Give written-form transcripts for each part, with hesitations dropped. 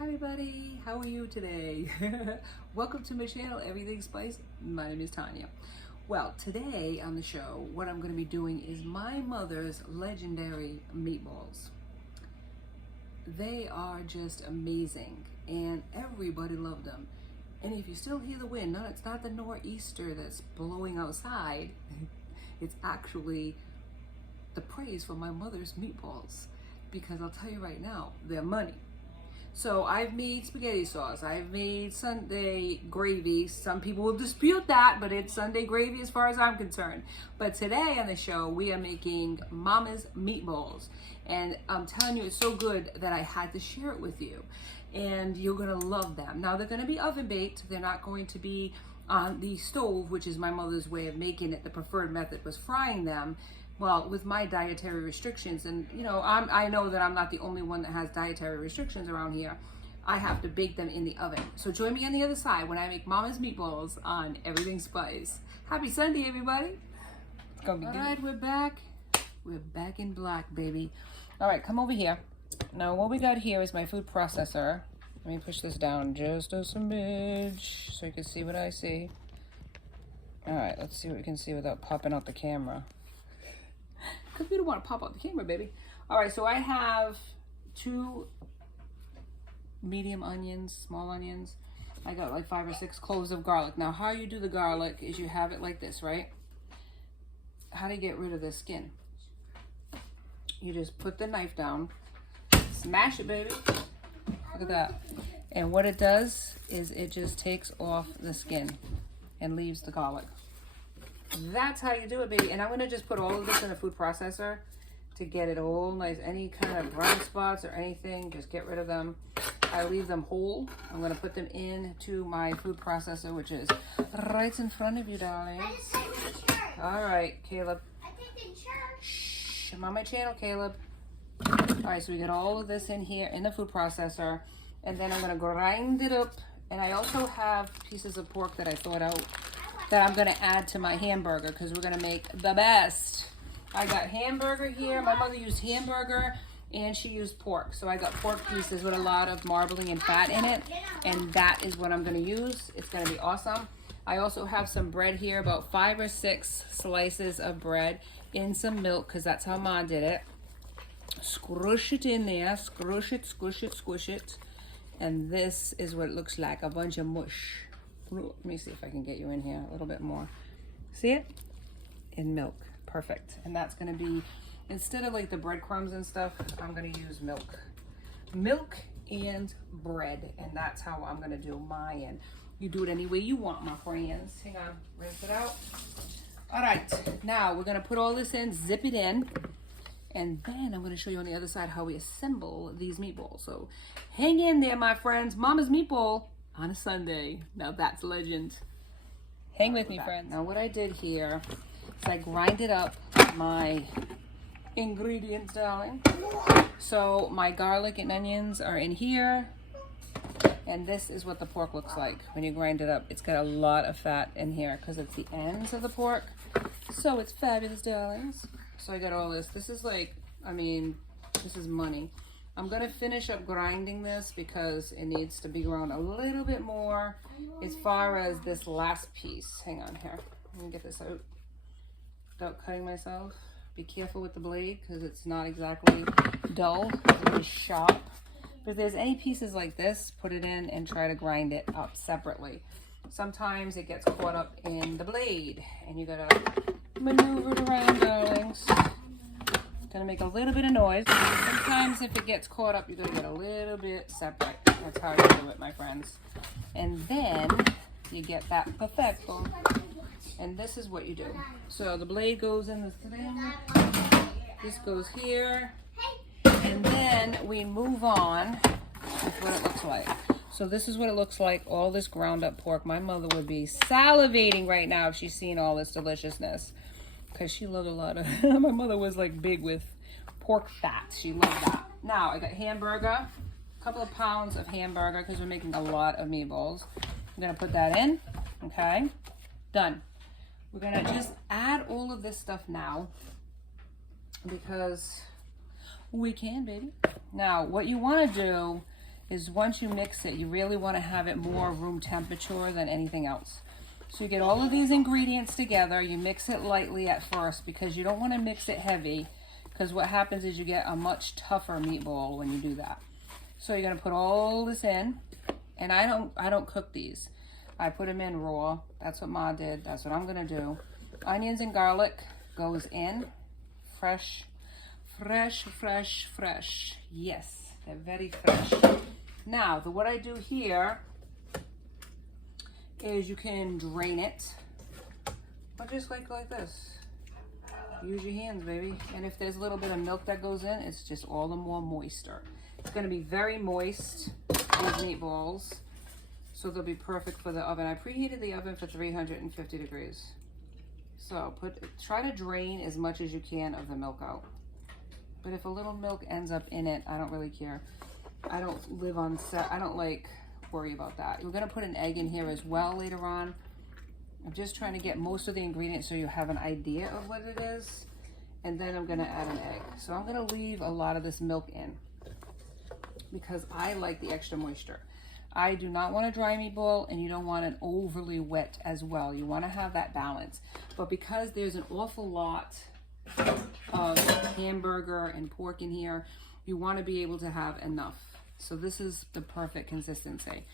Hi everybody, how are you today? Welcome to my channel, Everything Spice. My name is Tanya. Well, today on the show, what I'm going to be doing is my mother's legendary meatballs. They are just amazing and everybody loved them. And if you still hear the wind, no, it's not the nor'easter that's blowing outside. It's actually the praise for my mother's meatballs. Because I'll tell you right now, they're money. So I've made spaghetti sauce, I've made Sunday gravy. Some people will dispute that, but it's Sunday gravy as far as I'm concerned. But today on the show, we are making Mama's meatballs. And I'm telling you, it's so good that I had to share it with you. And you're gonna love them. Now they're gonna be oven baked. They're not going to be on the stove, which is my mother's way of making it. The preferred method was frying them. Well, with my dietary restrictions, and you know, I know that I'm not the only one that has dietary restrictions around here. I have to bake them in the oven. So join me on the other side when I make Mama's meatballs on Everything Spice. Happy Sunday, everybody. It's gonna be good. All right, we're back. We're back in black, baby. All right, come over here. Now, what we got here is my food processor. Let me push this down just a smidge so you can see what I see. All right, let's see what we can see without popping out the camera. Because we don't want to pop out the camera, baby. All right, so I have 2 medium onions, small onions. I got like 5 or 6 cloves of garlic. Now, how you do the garlic is you have it like this, right? How to get rid of the skin? You just put the knife down, smash it, baby. Look at that. And what it does is it just takes off the skin and leaves the garlic. That's how you do it, baby. And I'm going to just put all of this in a food processor to get it all nice. Any kind of brown spots or anything, just get rid of them. I leave them whole. I'm going to put them into my food processor, which is right in front of you, darlings. All right, Caleb. Shh, I'm on my channel, Caleb. All right, so we get all of this in here in the food processor. And then I'm going to grind it up. And I also have pieces of pork that I thawed out that I'm gonna add to my hamburger because we're gonna make the best. I got hamburger here. My mother used hamburger and she used pork. So I got pork pieces with a lot of marbling and fat in it. And that is what I'm gonna use. It's gonna be awesome. I also have some bread here, about 5 or 6 slices of bread in some milk because that's how Ma did it. Squish it in there, squish it, squish it, squish it. And this is what it looks like, a bunch of mush. Let me see if I can get you in here a little bit more. See it? In milk. Perfect. And that's going to be, instead of like the breadcrumbs and stuff, I'm going to use milk. Milk and bread. And that's how I'm going to do mine. You do it any way you want, my friends. Hang on. Rinse it out. All right. Now we're going to put all this in, zip it in. And then I'm going to show you on the other side how we assemble these meatballs. So hang in there, my friends. Mama's meatball on a Sunday. Now that's legend. Hang with me, friends. Now what I did here is I grinded up my ingredients, darling. So my garlic and onions are in here. And this is what the pork looks like when you grind it up. It's got a lot of fat in here because it's the ends of the pork. So it's fabulous, darlings. So I got all this. This is like, I mean, this is money. I'm going to finish up grinding this because it needs to be ground a little bit more as far as this last piece. Hang on here. Let me get this out without cutting myself. Be careful with the blade because it's not exactly dull. It's really sharp. But if there's any pieces like this, put it in and try to grind it up separately. Sometimes it gets caught up in the blade and you got to maneuver it around, darlings. Gonna make a little bit of noise. Sometimes if it gets caught up, you're gonna get a little bit separate. That's how you do it, my friends. And then you get that perfecto. And this is what you do. So the blade goes in this thing. This goes here. And then we move on with what it looks like. So this is what it looks like, all this ground up pork. My mother would be salivating right now if she's seen all this deliciousness. Because she loved a lot of, my mother was like big with pork fat. She loved that. Now I got hamburger, a couple of pounds of hamburger because we're making a lot of meatballs. I'm going to put that in. Okay, done. We're going to just add all of this stuff now because we can, baby. Now what you want to do is once you mix it, you really want to have it more room temperature than anything else. So you get all of these ingredients together, you mix it lightly at first because you don't want to mix it heavy, because what happens is you get a much tougher meatball when you do that. So you're going to put all this in, and I don't cook these. I put them in raw. That's what Ma did. That's what I'm going to do. Onions and garlic goes in. Fresh. Yes, they're very fresh. Now, what I do here is you can drain it, but just like this. Use your hands, baby. And if there's a little bit of milk that goes in, it's just all the more moister. It's going to be very moist, these meatballs, so they'll be perfect for the oven. I preheated the oven for 350 degrees. So try to drain as much as you can of the milk out. But if a little milk ends up in it, I don't really care. I don't live on set. I don't worry about that. We're going to put an egg in here as well later on. I'm just trying to get most of the ingredients so you have an idea of what it is. And then I'm going to add an egg. So I'm going to leave a lot of this milk in because I like the extra moisture. I do not want a dry meatball, and you don't want it overly wet as well. You want to have that balance. But because there's an awful lot of hamburger and pork in here, you want to be able to have enough. So this is the perfect consistency.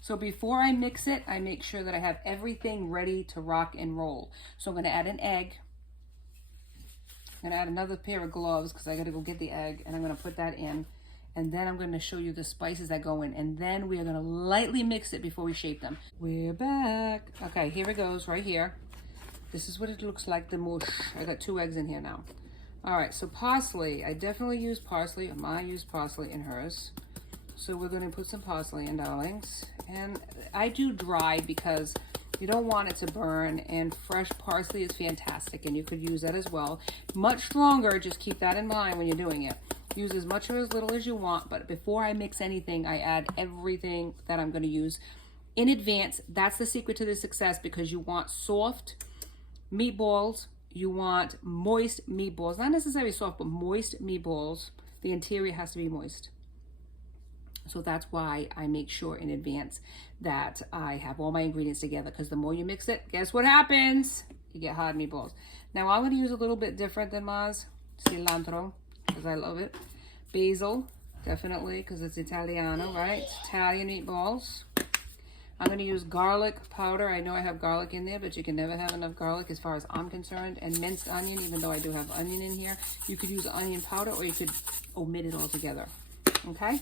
So before I mix it, I make sure that I have everything ready to rock and roll. So I'm going to add an egg. I'm going to add another pair of gloves because I got to go get the egg, and I'm going to put that in. And then I'm going to show you the spices that go in. And then we are going to lightly mix it before we shape them. We're back. Okay, here it goes right here. This is what it looks like, the mush. I got 2 eggs in here now. All right, so parsley. I definitely use parsley. Ma used parsley in hers. So we're going to put some parsley in, darlings. And I do dry because you don't want it to burn. And fresh parsley is fantastic, and you could use that as well. Much stronger, just keep that in mind when you're doing it. Use as much or as little as you want, but before I mix anything, I add everything that I'm going to use in advance. That's the secret to the success, because you want soft meatballs. You want moist meatballs. Not necessarily soft, but moist meatballs. The interior has to be moist. So that's why I make sure in advance that I have all my ingredients together, because the more you mix it, guess what happens? You get hard meatballs. Now I'm going to use a little bit different than Ma's. Cilantro, because I love it. Basil, definitely, because it's Italiano, right? Italian meatballs. I'm going to use garlic powder. I know I have garlic in there, but you can never have enough garlic as far as I'm concerned. And minced onion, even though I do have onion in here. You could use onion powder, or you could omit it altogether. Okay?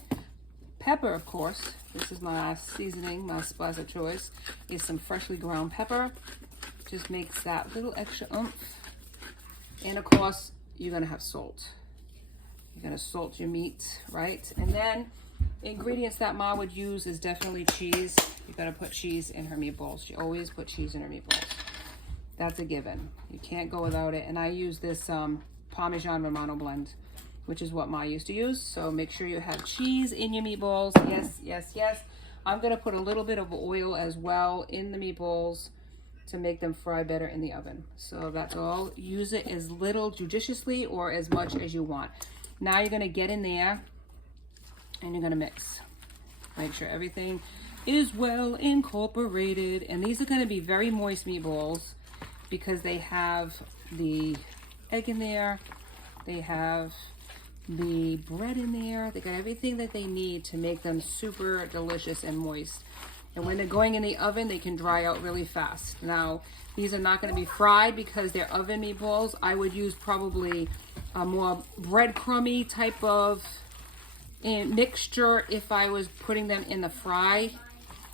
Pepper, of course. This is my seasoning, my spice of choice. Is some freshly ground pepper. Just makes that little extra oomph. And of course, you're going to have salt. You're going to salt your meat, right? And then ingredients that Ma would use is definitely cheese. You're going to put cheese in her meatballs. She always put cheese in her meatballs. That's a given. You can't go without it. And I use this Parmesan Romano blend, which is what Ma used to use. So make sure you have cheese in your meatballs. Yes, yes, yes. I'm going to put a little bit of oil as well in the meatballs to make them fry better in the oven. So that's all. Use it as little judiciously or as much as you want. Now you're going to get in there and you're going to mix. Make sure everything is well incorporated. And these are going to be very moist meatballs because they have the egg in there. They have the bread in there. They got everything that they need to make them super delicious and moist. And when they're going in the oven, they can dry out really fast. Now, these are not going to be fried because they're oven meatballs. I would use probably a more breadcrumby type of mixture if I was putting them in the fry,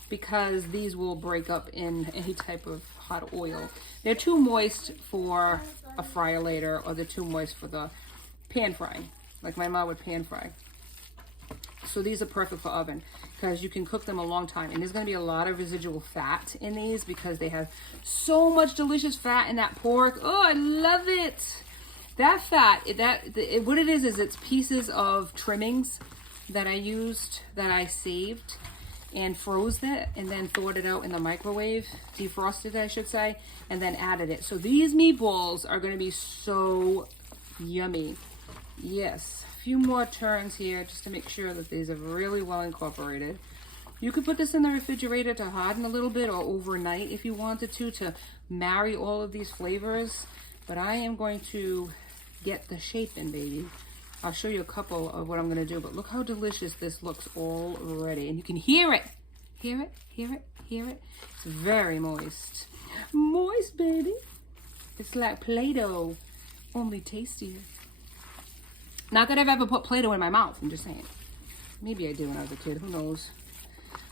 because these will break up in any type of hot oil. They're too moist for a fryer later, or they're too moist for the pan frying, like my mom would pan fry. So these are perfect for oven because you can cook them a long time. And there's going to be a lot of residual fat in these because they have so much delicious fat in that pork. Oh, I love it. That fat, what it is it's pieces of trimmings that I used, that I saved and froze it and then thawed it out in the microwave, defrosted I should say, and then added it. So these meatballs are going to be so yummy. Yes. few more turns here just to make sure that these are really well incorporated. You could put this in the refrigerator to harden a little bit, or overnight if you wanted to marry all of these flavors. But I am going to get the shape in, baby. I'll show you a couple of what I'm going to do, but look how delicious this looks already. And you can hear it. Hear it, hear it, hear it. It's very moist. Moist, baby. It's like Play-Doh, only tastier. Not that I've ever put Play-Doh in my mouth, I'm just saying. Maybe I did when I was a kid, who knows.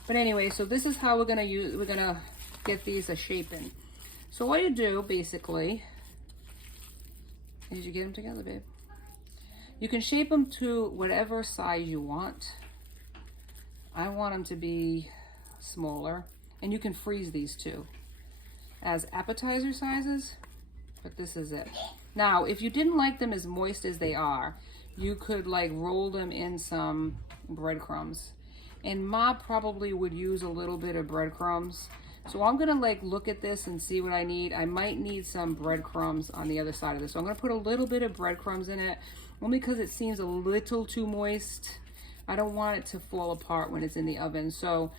But anyway, so this is how we're gonna get these a shaping. So what you do, basically, is you get them together, babe. You can shape them to whatever size you want. I want them to be smaller, and you can freeze these too as appetizer sizes, but this is it. Now, if you didn't like them as moist as they are, you could like roll them in some breadcrumbs. And Ma probably would use a little bit of breadcrumbs. So I'm gonna like look at this and see what I need. I might need some breadcrumbs on the other side of this. So I'm gonna put a little bit of breadcrumbs in it, only because it seems a little too moist. I don't want it to fall apart when it's in the oven. So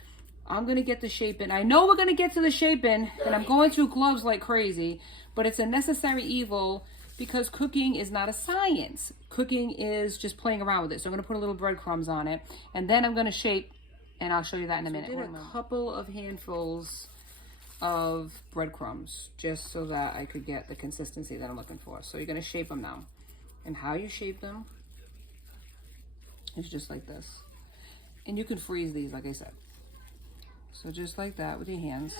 I'm gonna get the shape in. I know we're gonna get to the shape in, and I'm going through gloves like crazy, but it's a necessary evil because cooking is not a science. Cooking is just playing around with it. So I'm gonna put a little breadcrumbs on it, and then I'm gonna shape, and I'll show you that in a minute. I did a couple of handfuls of breadcrumbs just so that I could get the consistency that I'm looking for. So you're gonna shape them now. And how you shape them is just like this. And you can freeze these, like I said. So just like that with your hands.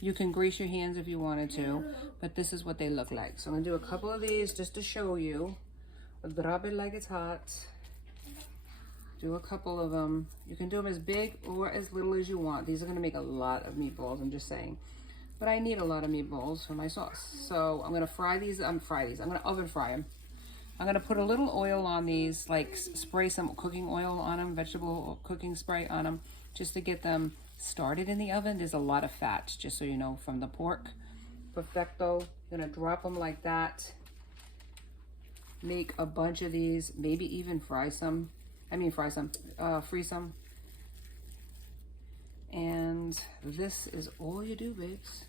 You can grease your hands if you wanted to, but this is what they look like. So I'm gonna do a couple of these just to show you. Drop it like it's hot. Do a couple of them. You can do them as big or as little as you want. These are gonna make a lot of meatballs, I'm just saying. But I need a lot of meatballs for my sauce. So I'm gonna fry these, I'm gonna oven fry them. I'm gonna put a little oil on these, like spray some cooking oil on them, vegetable cooking spray on them, just to get them started in the oven. There's a lot of fat, just so you know, from the pork. Perfecto. I'm gonna drop them like that. Make a bunch of these, maybe even freeze some. And this is all you do, babes,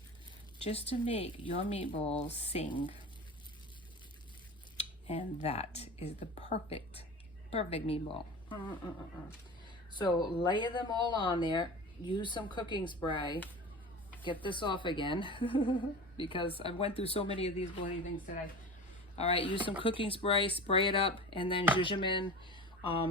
just to make your meatballs sing. And that is the perfect meatball. So layer them all on there. Use some cooking spray. Get this off again because I went through so many of these bloody things today. All right, use some cooking spray, spray it up, and then zhuzh them in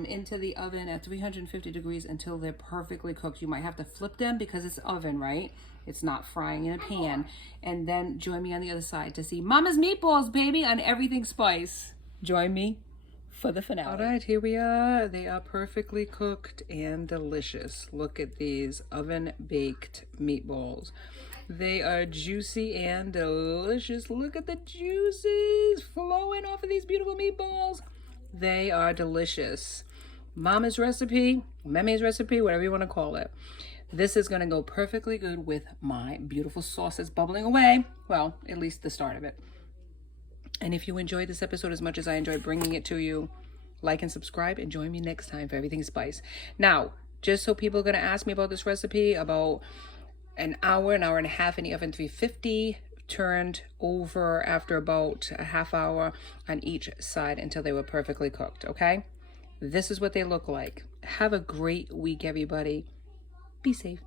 into the oven at 350 degrees until they're perfectly cooked. You might have to flip them because it's oven, right? It's not frying in a pan. And then join me on the other side to see Mama's Meatballs, baby, on Everything Spice. Join me for the finale. All right, here we are. They are perfectly cooked and delicious. Look at these oven-baked meatballs. They are juicy and delicious. Look at the juices flowing off of these beautiful meatballs. They are delicious. Mama's recipe, Momma'S recipe, whatever you want to call it. This is going to go perfectly good with my beautiful sauces bubbling away. Well, at least the start of it. And if you enjoyed this episode as much as I enjoyed bringing it to you, like and subscribe and join me next time for Everything Spice. Now, just so people are going to ask me about this recipe, about an hour and a half in the oven, 350, turned over after about a half hour on each side until they were perfectly cooked, okay? This is what they look like. Have a great week, everybody. Be safe.